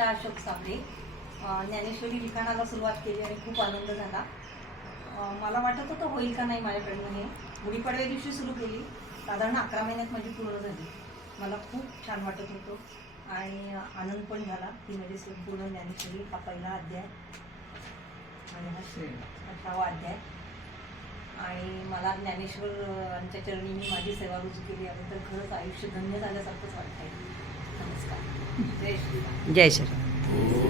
आशा अशोक साबळे ज्ञानेश्वरी लिखाणाला सुरुवात केली आणि खूप आनंद झाला. मला वाटत होतं होईल का नाही माझ्याकडनं हे. गुढीपाडव्या दिवशी सुरू केली. साधारण अकरा महिन्यात माझी पूर्ण झाली. मला खूप छान वाटत होतं आणि आनंद पण झाला की माझी संपूर्ण ज्ञानेश्वरी हा पहिला अध्याय आणि हा अठरावा अध्याय. आणि मला ज्ञानेश्वरांच्या चरणी मी माझी सेवा रुजू केली. आहे तर खरंच आयुष्य धन्य झाल्यासारखंच वाटतंय. જય શ્રી રામ